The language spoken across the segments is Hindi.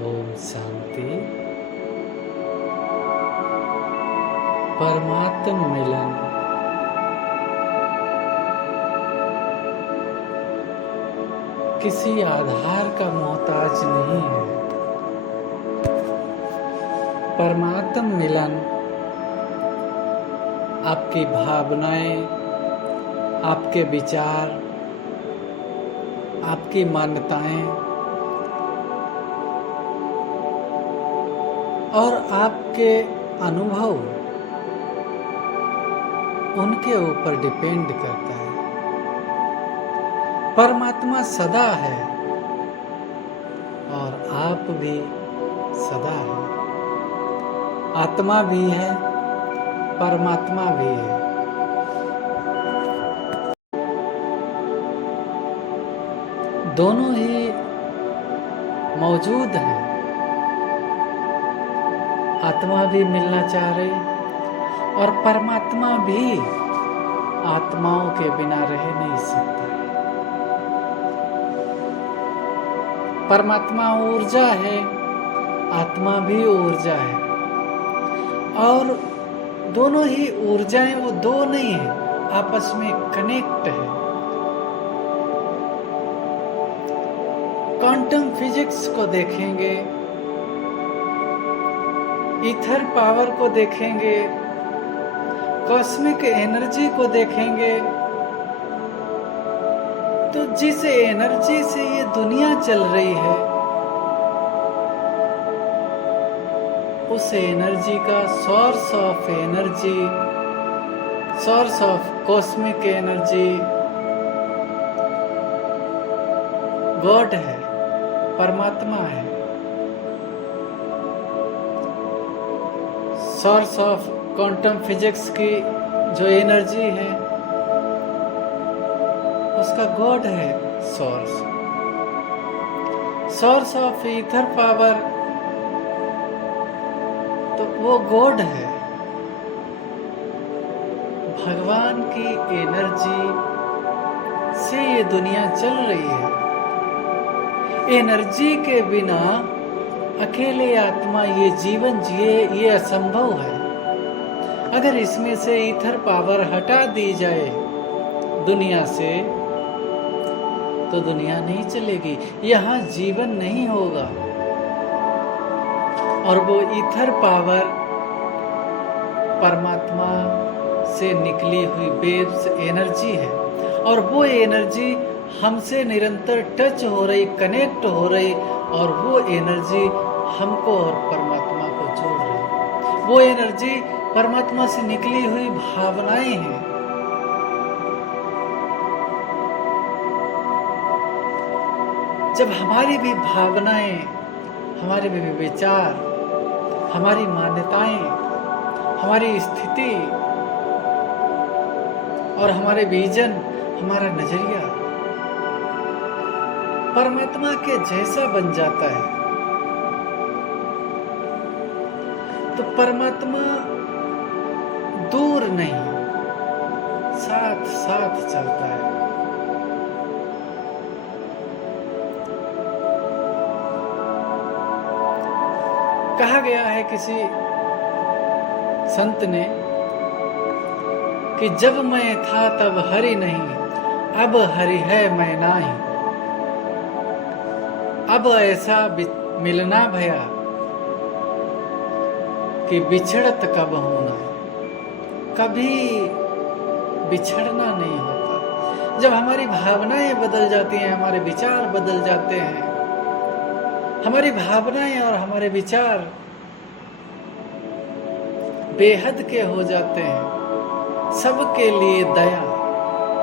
ओम शांति। परमात्म मिलन किसी आधार का मोहताज नहीं है। परमात्म मिलन आपकी भावनाएं, आपके विचार, आपकी मान्यताएं और आपके अनुभव उनके ऊपर डिपेंड करता है। परमात्मा सदा है और आप भी सदा है। आत्मा भी है, परमात्मा भी है। दोनों ही मौजूद हैं। आत्मा भी मिलना चाह रही और परमात्मा भी आत्माओं के बिना रह नहीं सकता है। परमात्मा ऊर्जा है, आत्मा भी ऊर्जा है और दोनों ही ऊर्जाएं वो दो नहीं है, आपस में कनेक्ट है। क्वांटम फिजिक्स को देखेंगे, ईथर पावर को देखेंगे, कॉस्मिक एनर्जी को देखेंगे तो जिस एनर्जी से ये दुनिया चल रही है उस एनर्जी का source of energy, source of cosmic energy God है, परमात्मा है। सोर्स ऑफ क्वांटम फिजिक्स की जो एनर्जी है उसका गॉड है source. Source of ether power तो वो गॉड है। भगवान की एनर्जी से ये दुनिया चल रही है। एनर्जी के बिना अकेले आत्मा ये जीवन जिए ये असंभव है। अगर इसमें से ईथर पावर हटा दी जाए दुनिया से तो दुनिया नहीं चलेगी, यहाँ जीवन नहीं होगा। और वो ईथर पावर परमात्मा से निकली हुई वेव्स एनर्जी है और वो एनर्जी हमसे निरंतर टच हो रही, कनेक्ट हो रही और वो एनर्जी हमको और परमात्मा को जोड़ रही। वो एनर्जी परमात्मा से निकली हुई भावनाएं हैं। जब हमारी भी भावनाएं, हमारे भी विचार, हमारी मान्यताएं, हमारी स्थिति और हमारे विजन, हमारा नजरिया परमात्मा के जैसा बन जाता है तो परमात्मा दूर नहीं, साथ साथ चलता है। कहा गया है किसी संत ने कि जब मैं था तब हरि नहीं, अब हरि है मैं नाही। अब ऐसा मिलना भया कि बिछड़त कब होना, कभी बिछड़ना नहीं होता। जब हमारी भावनाएं बदल जाती हैं, हमारे विचार बदल जाते हैं, हमारी भावनाएं और हमारे विचार बेहद के हो जाते हैं, सबके लिए दया,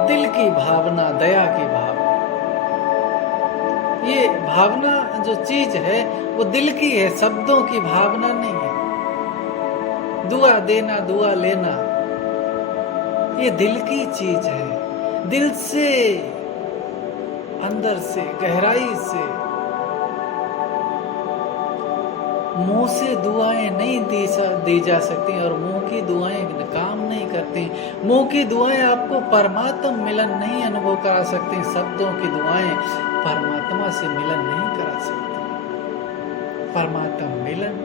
दिल की भावना, दया की भावना। ये भावना जो चीज है वो दिल की है, शब्दों की भावना नहीं है। दुआ देना, दुआ लेना ये दिल की चीज है। दिल से, अंदर से, गहराई से। मुंह से दुआएं नहीं दी जा सकती और मुंह की दुआएं काम नहीं करती। मुंह की दुआएं आपको परमात्मा मिलन नहीं अनुभव करा सकती। शब्दों की दुआएं परमात्मा से मिलन नहीं करा सकती। परमात्मा मिलन,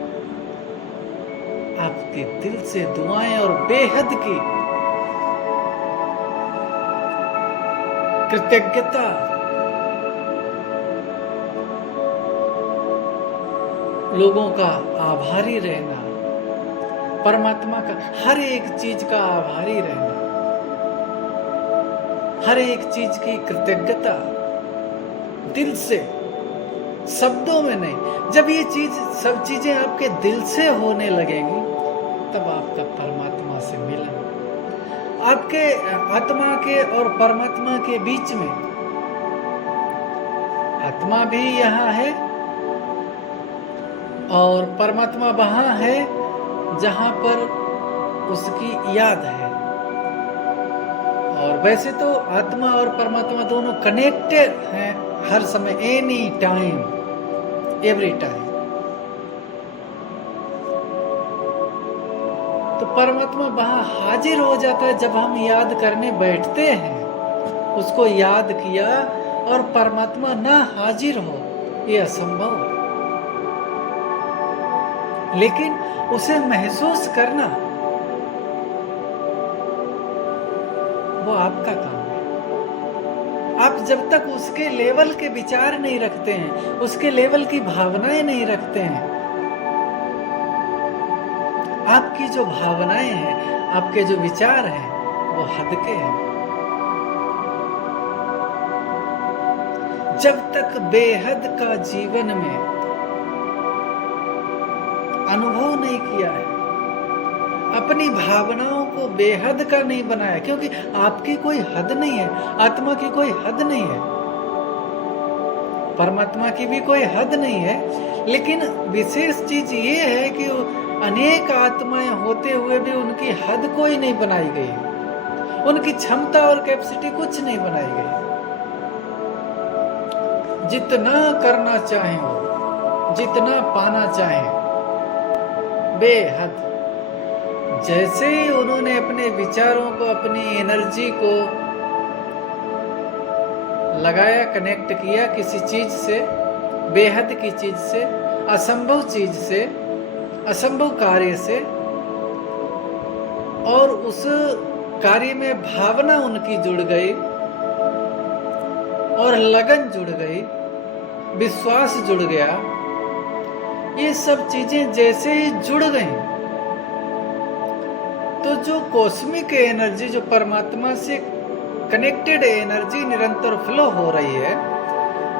आपके दिल से दुआएं और बेहद की कृतज्ञता, लोगों का आभारी रहना, परमात्मा का हर एक चीज का आभारी रहना, हर एक चीज की कृतज्ञता दिल से, शब्दों में नहीं। जब ये सब चीजें आपके दिल से होने लगेंगी, तब आपका परमात्मा से मिलन, आपके आत्मा के और परमात्मा के बीच में, आत्मा भी यहाँ है और परमात्मा वहां है जहां पर उसकी याद है। और वैसे तो आत्मा और परमात्मा दोनों कनेक्टेड हैं हर समय, एनी टाइम, एवरी टाइम। तो परमात्मा वहां हाजिर हो जाता है जब हम याद करने बैठते हैं। उसको याद किया और परमात्मा ना हाजिर हो, ये असंभव है। लेकिन उसे महसूस करना वो आपका काम है। आप जब तक उसके लेवल के विचार नहीं रखते हैं, उसके लेवल की भावनाएं नहीं रखते हैं, आपकी जो भावनाएं हैं, आपके जो विचार हैं, वो हद के हैं। जब तक बेहद का जीवन में अनुभव नहीं किया है, अपनी भावनाओं को बेहद का नहीं बनाया, क्योंकि आपकी कोई हद नहीं है, आत्मा की कोई हद नहीं है, परमात्मा की भी कोई हद नहीं है। लेकिन विशेष चीज ये है कि अनेक आत्माएं होते हुए भी उनकी हद कोई नहीं बनाई गई, उनकी क्षमता और कैपेसिटी कुछ नहीं बनाई गई। जितना करना चाहें वो, जितना पाना चाहें, बेहद। जैसे ही उन्होंने अपने विचारों को, अपनी एनर्जी को लगाया, कनेक्ट किया किसी चीज से, बेहद की चीज से, असंभव चीज से, असंभव कार्य से, और उस कार्य में भावना उनकी जुड़ गई और लगन जुड़ गई, विश्वास जुड़ गया, ये सब चीजें जैसे ही जुड़ गई, तो जो कॉस्मिक एनर्जी, जो परमात्मा से कनेक्टेड एनर्जी निरंतर फ्लो हो रही है,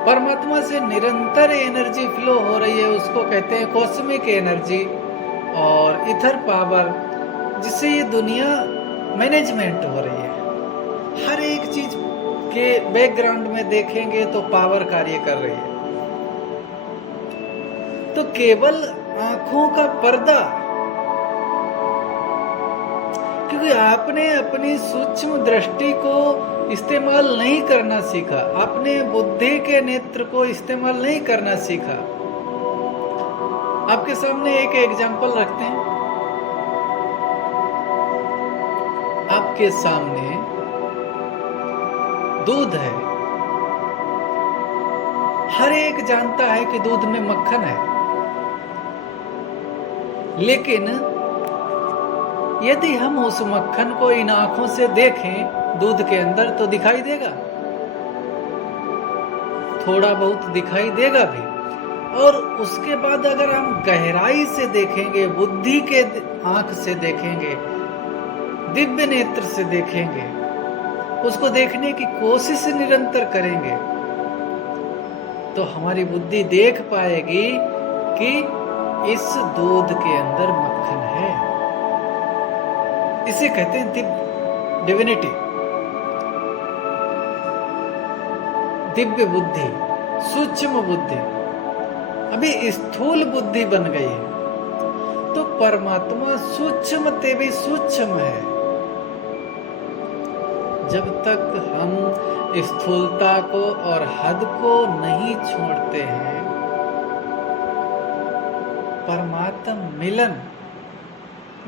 परमात्मा से निरंतर एनर्जी फ्लो हो रही है, उसको कहते हैं कॉस्मिक एनर्जी और इथर पावर, जिससे ये दुनिया मैनेजमेंट हो रही है। हर एक चीज के बैकग्राउंड में देखेंगे तो पावर कार्य कर रही है। तो केवल आंखों का पर्दा, क्योंकि आपने अपनी सूक्ष्म दृष्टि को इस्तेमाल नहीं करना सीखा, आपने बुद्धि के नेत्र को इस्तेमाल नहीं करना सीखा। आपके सामने एक एग्जांपल रखते हैं। आपके सामने दूध है, हर एक जानता है कि दूध में मक्खन है, लेकिन यदि हम उस मक्खन को इन आंखों से देखें दूध के अंदर, तो दिखाई देगा, थोड़ा बहुत दिखाई देगा भी। और उसके बाद अगर हम गहराई से देखेंगे, बुद्धि के आंख से देखेंगे, दिव्य नेत्र से देखेंगे, उसको देखने की कोशिश निरंतर करेंगे, तो हमारी बुद्धि देख पाएगी कि इस दूध के अंदर मक्खन है। इसे कहते हैं डिविनिटी, दिव्य बुद्धि, सूक्ष्म बुद्धि। अभी स्थूल बुद्धि बन गई है, तो परमात्मा सूक्ष्म ते भी सूक्ष्म है। जब तक हम स्थूलता को और हद को नहीं छोड़ते हैं, परमात्मा मिलन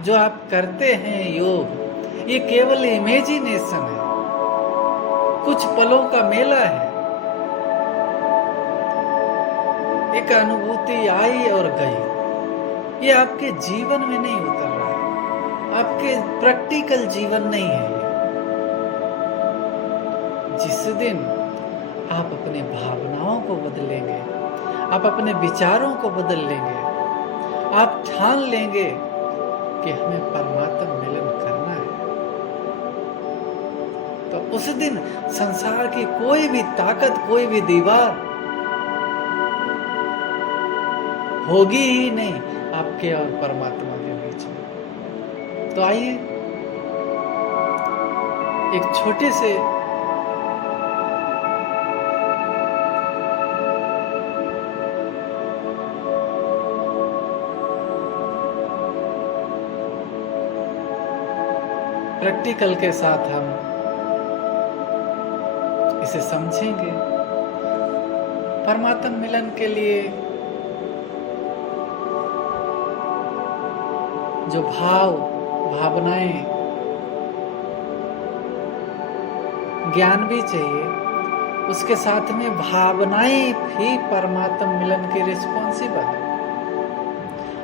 जो आप करते हैं योग, ये केवल इमेजिनेशन है, कुछ पलों का मेला है। एक अनुभूति आई और गई, ये आपके जीवन में नहीं उतर रहा है, आपके प्रैक्टिकल जीवन नहीं है ये। जिस दिन आप अपनी भावनाओं को बदलेंगे, आप अपने विचारों को बदल लेंगे, आप ठान लेंगे कि हमें परमात्मा मिलन करना है, तो उस दिन संसार की कोई भी ताकत, कोई भी दीवार होगी ही नहीं आपके और परमात्मा के बीच में। तो आइए एक छोटे से प्रैक्टिकल के साथ हम इसे समझेंगे। परमात्मा मिलन के लिए जो भावनाएं, ज्ञान भी चाहिए, उसके साथ में भावनाएं भी परमात्मा मिलन की रिस्पॉन्सिबल है,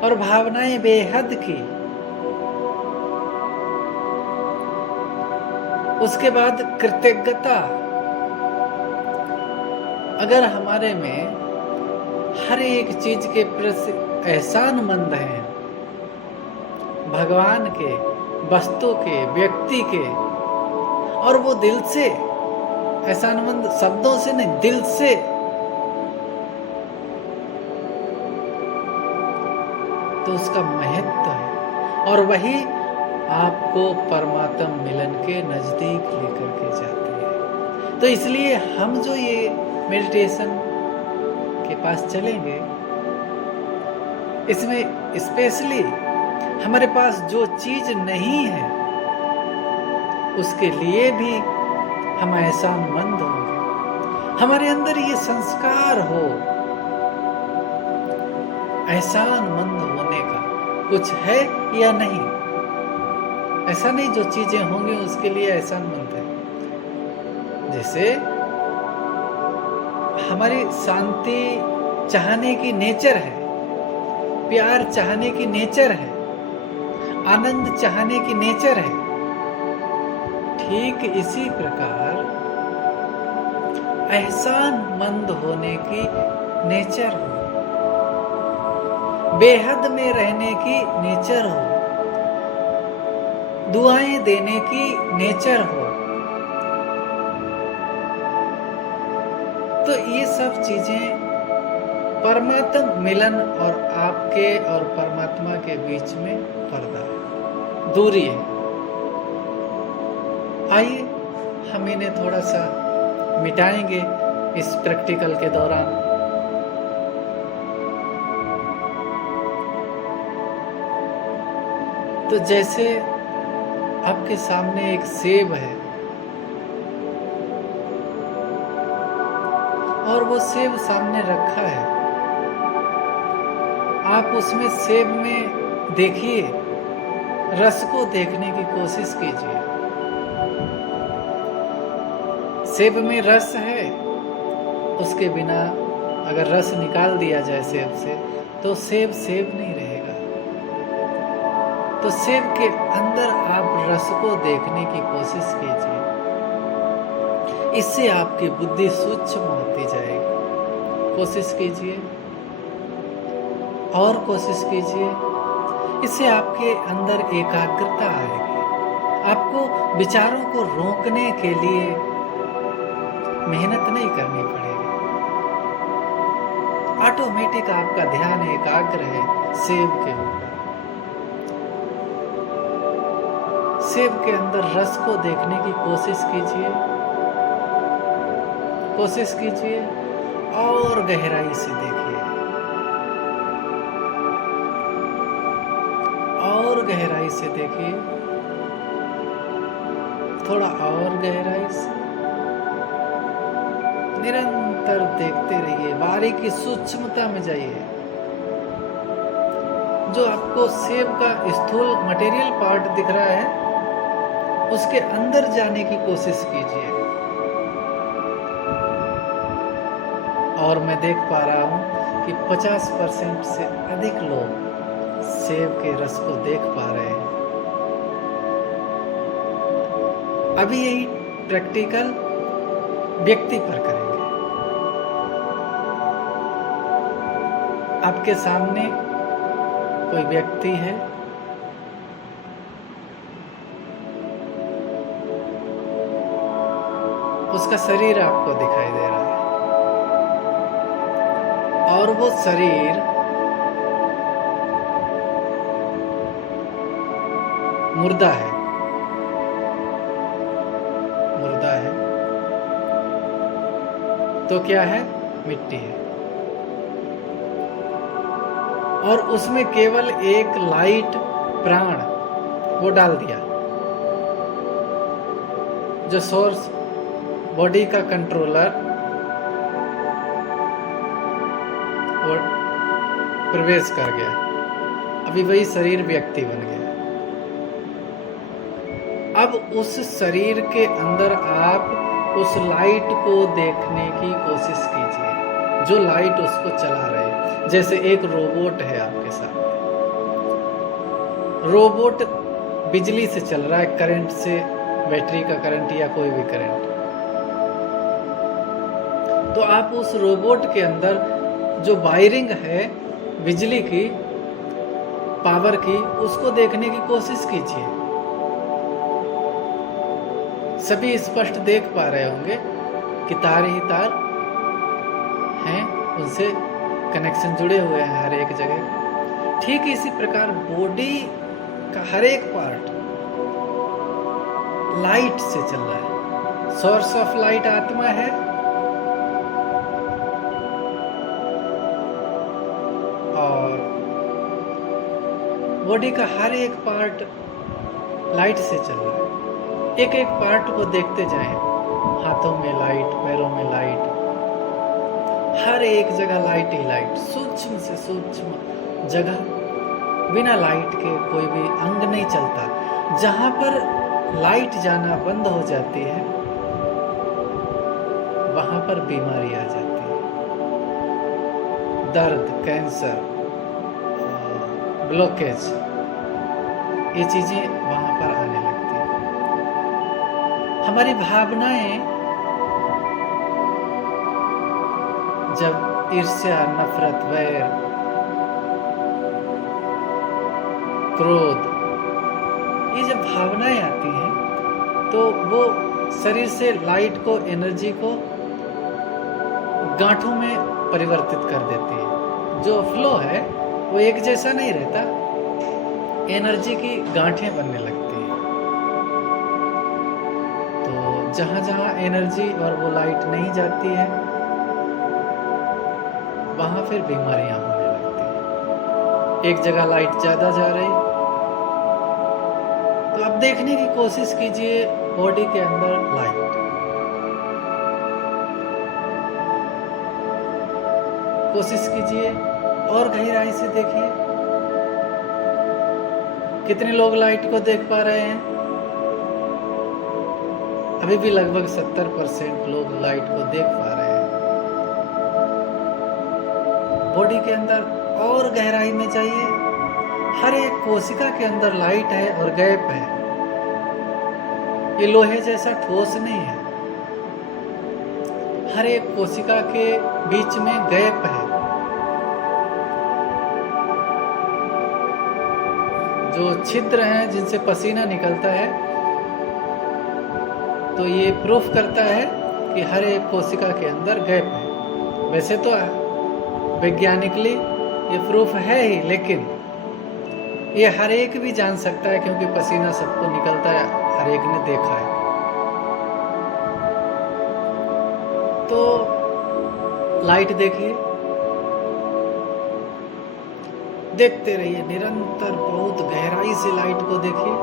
और भावनाएं बेहद की। उसके बाद कृतज्ञता। अगर हमारे में हर एक चीज के प्रति एहसानमंद हैं, भगवान के, वस्तु के, व्यक्ति के, और वो दिल से, एहसानमंद शब्दों से नहीं, दिल से, तो उसका महत्व है, और वही आपको परमात्मा मिलन के नजदीक लेकर के जाती है। तो इसलिए हम जो ये मेडिटेशन के पास चलेंगे, इसमें स्पेशली हमारे पास जो चीज नहीं है उसके लिए भी हम एहसानमंद होंगे। हमारे अंदर ये संस्कार हो एहसानमंद होने का, कुछ है या नहीं। ऐसा नहीं जो चीजें होंगी उसके लिए एहसानमंद है। जैसे हमारी शांति चाहने की नेचर है, प्यार चाहने की नेचर है, आनंद चाहने की नेचर है, ठीक इसी प्रकार एहसानमंद होने की नेचर हो, बेहद में रहने की नेचर हो, दुआएं देने की नेचर हो। तो ये सब चीजें परमात्मा मिलन और आपके और परमात्मा के बीच में पर्दा है, दूरी है। आइए हम इन्हें थोड़ा सा मिटाएंगे इस प्रैक्टिकल के दौरान। तो जैसे आपके सामने एक सेब है और वो सेब सामने रखा है, आप उसमें सेब में देखिए, रस को देखने की कोशिश कीजिए। सेब में रस है, उसके बिना अगर रस निकाल दिया जाए सेब से तो सेब सेब नहीं रहेगा। तो सेब के अंदर आप रस को देखने की कोशिश कीजिए, इससे आपकी बुद्धि सूक्ष्म होती जाएगी। कोशिश कीजिए और कोशिश कीजिए, इससे आपके अंदर एकाग्रता आएगी। आपको विचारों को रोकने के लिए मेहनत नहीं करनी पड़ेगी, ऑटोमेटिक आपका ध्यान एकाग्र है सेब के ऊपर। सेब के अंदर रस को देखने की कोशिश कीजिए, कोशिश कीजिए और गहराई से देखिए, और गहराई से देखिए, थोड़ा और गहराई से, निरंतर देखते रहिए, बारीकी सूक्ष्मता में जाइए। जो आपको सेब का स्थूल मटेरियल पार्ट दिख रहा है उसके अंदर जाने की कोशिश कीजिए और मैं देख पा रहा हूँ कि 50% से अधिक लोग सेब के रस को देख पा रहे हैं। अभी यही प्रैक्टिकल व्यक्ति पर करेंगे। आपके सामने कोई व्यक्ति है, उसका शरीर आपको दिखाई दे रहा है और वो शरीर मुर्दा है, मुर्दा है। तो क्या है? मिट्टी है। और उसमें केवल एक लाइट प्राण वो डाल दिया, जो सोर्स बॉडी का कंट्रोलर वो प्रवेश कर गया। अभी वही शरीर व्यक्ति बन गया। अब उस शरीर के अंदर आप उस लाइट को देखने की कोशिश कीजिए, जो लाइट उसको चला रहे हैं। जैसे एक रोबोट है आपके सामने, रोबोट बिजली से चल रहा है, करंट से, बैटरी का करंट या कोई भी करंट। तो आप उस रोबोट के अंदर जो वायरिंग है बिजली की, पावर की, उसको देखने की कोशिश कीजिए। सभी स्पष्ट देख पा रहे होंगे कि तार ही तार हैं, उनसे कनेक्शन जुड़े हुए हैं हर एक जगह। ठीक इसी प्रकार बॉडी का हर एक पार्ट लाइट से चल रहा है। सोर्स ऑफ लाइट आत्मा है, और बॉडी का हर एक पार्ट लाइट से चल रहा है। एक एक पार्ट को देखते जाएं, हाथों में लाइट, पैरों में लाइट, हर एक जगह लाइट ही लाइट। सूक्ष्म से सूक्ष्म जगह बिना लाइट के कोई भी अंग नहीं चलता। जहां पर लाइट जाना बंद हो जाती है, वहां पर बीमारी आ जाती है। दर्द, कैंसर, ब्लॉकेज, ये चीजें वहां पर आने लगती हैं। हमारी भावनाएं जब ईर्ष्या, नफरत, वैर, क्रोध, ये जब भावनाएं आती हैं तो वो शरीर से लाइट को, एनर्जी को गांठों में परिवर्तित कर देती है। जो फ्लो है वो एक जैसा नहीं रहता, एनर्जी की गांठें बनने लगती हैं। तो जहां जहां एनर्जी और वो लाइट नहीं जाती है, वहां फिर बीमारियां होने लगती हैं। एक जगह लाइट ज्यादा जा रही, तो आप देखने की कोशिश कीजिए बॉडी के अंदर लाइट। कोशिश कीजिए और गहराई से देखिए। कितने लोग लाइट को देख पा रहे हैं? अभी भी लगभग 70% लोग लाइट को देख पा रहे हैं। बॉडी के अंदर और गहराई में जाइए। हर एक कोशिका के अंदर लाइट है और गैप है। ये लोहे जैसा ठोस नहीं है। हर एक कोशिका के बीच में गैप है। जो छिद्र हैं जिनसे पसीना निकलता है, तो ये प्रूफ करता है कि हर एक कोशिका के अंदर गैप है। वैसे तो वैज्ञानिकली ये प्रूफ है ही, लेकिन ये हर एक भी जान सकता है, क्योंकि पसीना सबको निकलता है, हर एक ने देखा है। तो लाइट देखिए, देखते रहिए निरंतर, बहुत गहराई से लाइट को देखिए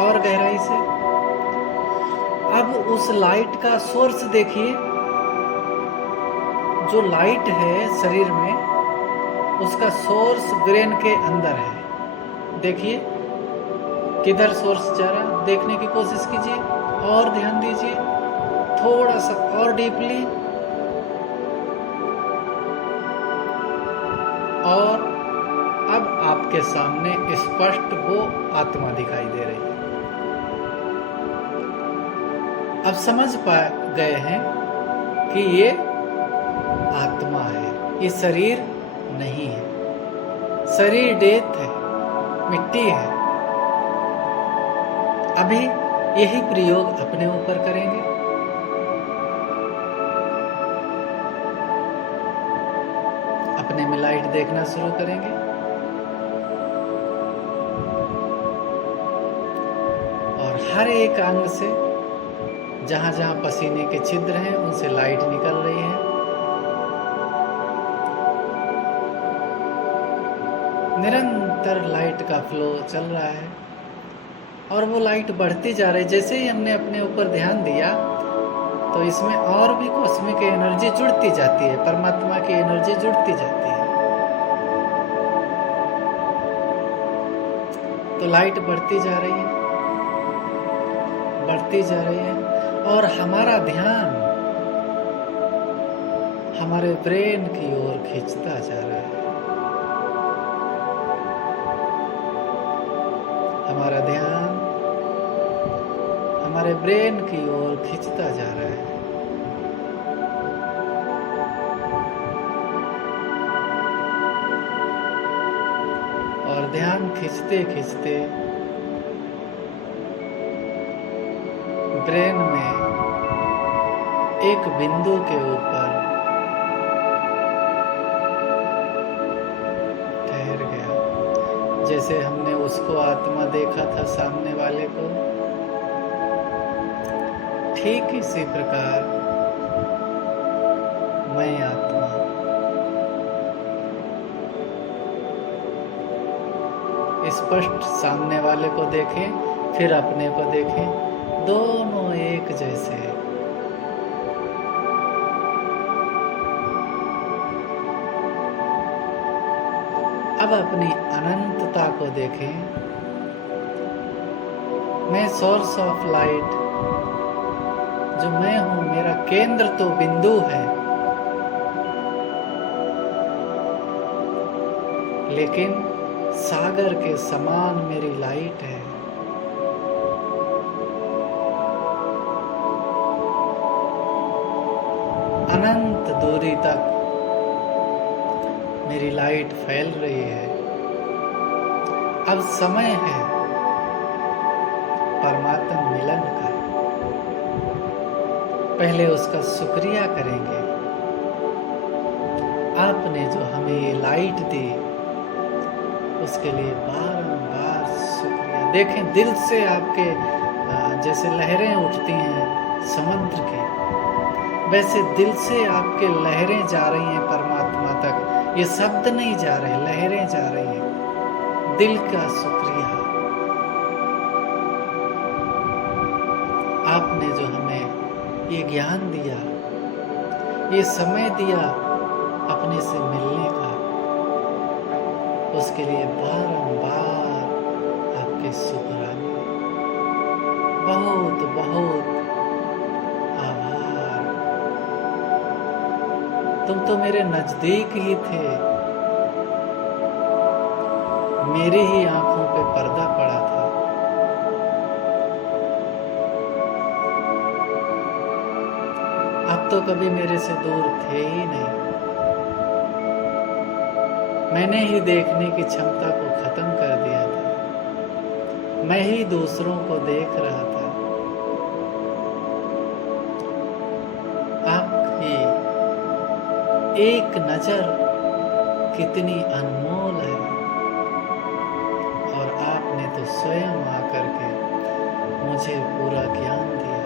और गहराई से। अब उस लाइट का सोर्स देखिए। जो लाइट है शरीर में, उसका सोर्स ब्रेन के अंदर है। देखिए किधर सोर्स जा रहा, देखने की कोशिश कीजिए और ध्यान दीजिए थोड़ा सा और डीपली। और अब आपके सामने स्पष्ट वो आत्मा दिखाई दे रही है। अब समझ पा गए हैं कि ये आत्मा है, ये शरीर नहीं है। शरीर डेथ है, मिट्टी है। अभी यही प्रयोग अपने ऊपर करेंगे। अपने में लाइट देखना शुरू करेंगे और हर एक अंग से जहां जहां पसीने के छिद्र हैं उनसे लाइट निकल रही है। निरंतर लाइट का फ्लो चल रहा है और वो लाइट बढ़ती जा रही है। जैसे ही हमने अपने ऊपर ध्यान दिया तो इसमें और भी कॉस्मिक एनर्जी जुड़ती जाती है, परमात्मा की एनर्जी जुड़ती जाती है। तो लाइट बढ़ती जा रही है, बढ़ती जा रही है और हमारा ध्यान हमारे ब्रेन की ओर खींचता जा रहा है। हमारा ध्यान हमारे ब्रेन की ओर खींचता जा रहा है। और ध्यान खींचते खींचते ब्रेन में एक बिंदु के ऊपर ठहर गया। जैसे हमने उसको आत्मा देखा था सामने वाले को, ठीक इसी प्रकार मैं आत्मा स्पष्ट सामने वाले को देखें, फिर अपने को देखें, दोनों एक जैसे हैं। अब अपनी अनंतता को देखें। मैं सोर्स ऑफ लाइट जो मैं हूं, मेरा केंद्र तो बिंदु है, लेकिन सागर के समान मेरी लाइट है। अनंत दूरी तक मेरी लाइट फैल रही है। अब समय है परमात्मा मिलन का। पहले उसका शुक्रिया करेंगे। आपने जो हमें ये लाइट दी उसके लिए बारंबार शुक्रिया। देखें, दिल से आपके जैसे लहरें उठती हैं समुद्र की, वैसे दिल से आपके लहरें जा रही हैं परमात्मा तक। ये शब्द नहीं जा रहे, लहरें जा रही हैं। दिल का शुक्रिया। आपने जो हमें ये ज्ञान दिया, ये समय दिया अपने से मिलने का, उसके लिए बारंबार आपके शुक्राने। बहुत बहुत आभार। तुम तो मेरे नजदीक ही थे, मेरी ही आंखों पे पर्दा पड़ा था। अब तो कभी मेरे से दूर थे ही नहीं। मैंने ही देखने की क्षमता को खत्म कर दिया था। मैं ही दूसरों को देख रहा था। आपकी एक नजर कितनी अनमोल है और आपने तो स्वयं आकर के मुझे पूरा ज्ञान दिया,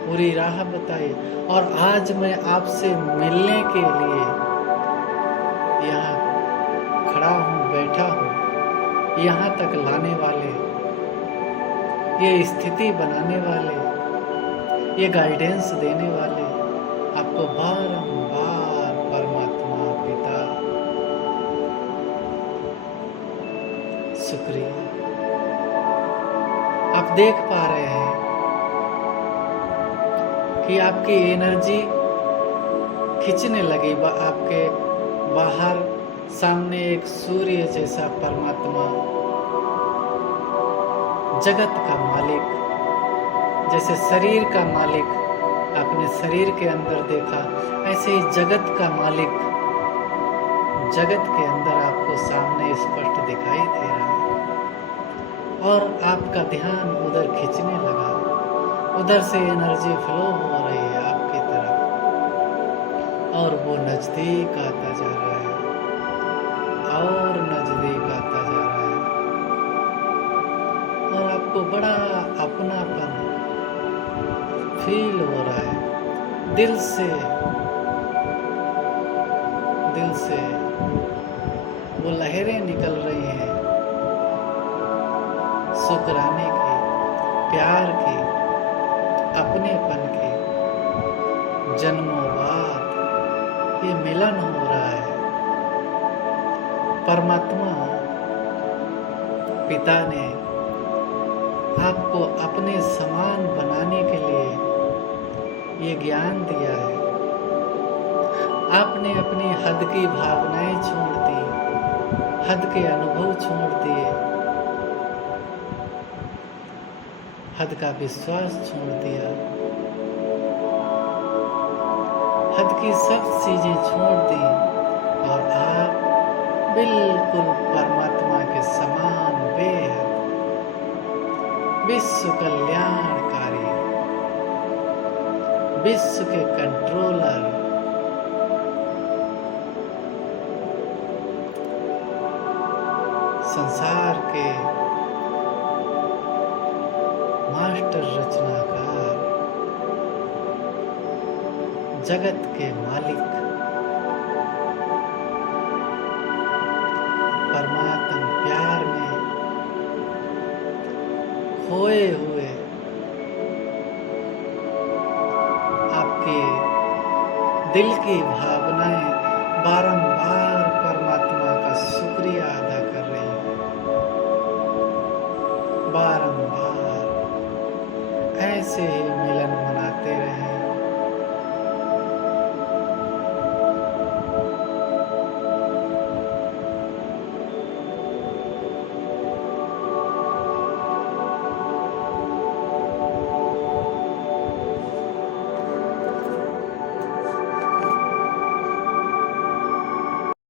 पूरी राह बताई। और आज मैं आपसे मिलने के लिए यहाँ खड़ा हूँ, बैठा हूँ। यहाँ तक लाने वाले, ये स्थिति बनाने वाले, ये गाइडेंस देने वाले आपको बारंबार परमात्मा पिता शुक्रिया। आप देख पा रहे हैं कि आपकी एनर्जी खींचने लगी आपके बाहर सामने एक सूर्य जैसा परमात्मा, जगत का मालिक, जैसे शरीर का मालिक आपने शरीर के अंदर देखा, ऐसे ही जगत का मालिक जगत के अंदर आपको सामने स्पष्ट दिखाई दे रहा है। और आपका ध्यान उधर खींचने लगा, उधर से एनर्जी फ्लो हो रही है आपकी तरफ, और वो नजदीक आता जा रहा है, और नजदीक आता जा रहा है, और आपको बड़ा अपनापन फील हो रहा है। दिल से वो लहरें निकल रही हैं, शुक्राने की, प्यार की, अपनेपन की। जन्मों बाद ये मिलन हो रहा है। परमात्मा पिता ने आपको अपने समान बनाने के लिए ये ज्ञान दिया है। आपने अपनी हद की भावनाएं छोड़ दी, हद के अनुभव छोड़ दिए, हद का विश्वास छोड़ दिया, हद की सब चीजें छोड़ दी, और आप बिल्कुल परमात्मा के समान बेहद विश्व कल्याणकारी, विश्व के कंट्रोलर, संसार के मास्टर रचनाकार, जगत के मालिक, परमात्मा प्यार में खोए हुए आपके दिल की भावनाएं बारंबार परमात्मा का शुक्रिया अदा कर रही हैं। बारंबार ऐसे ही मिलन मनाते रहें,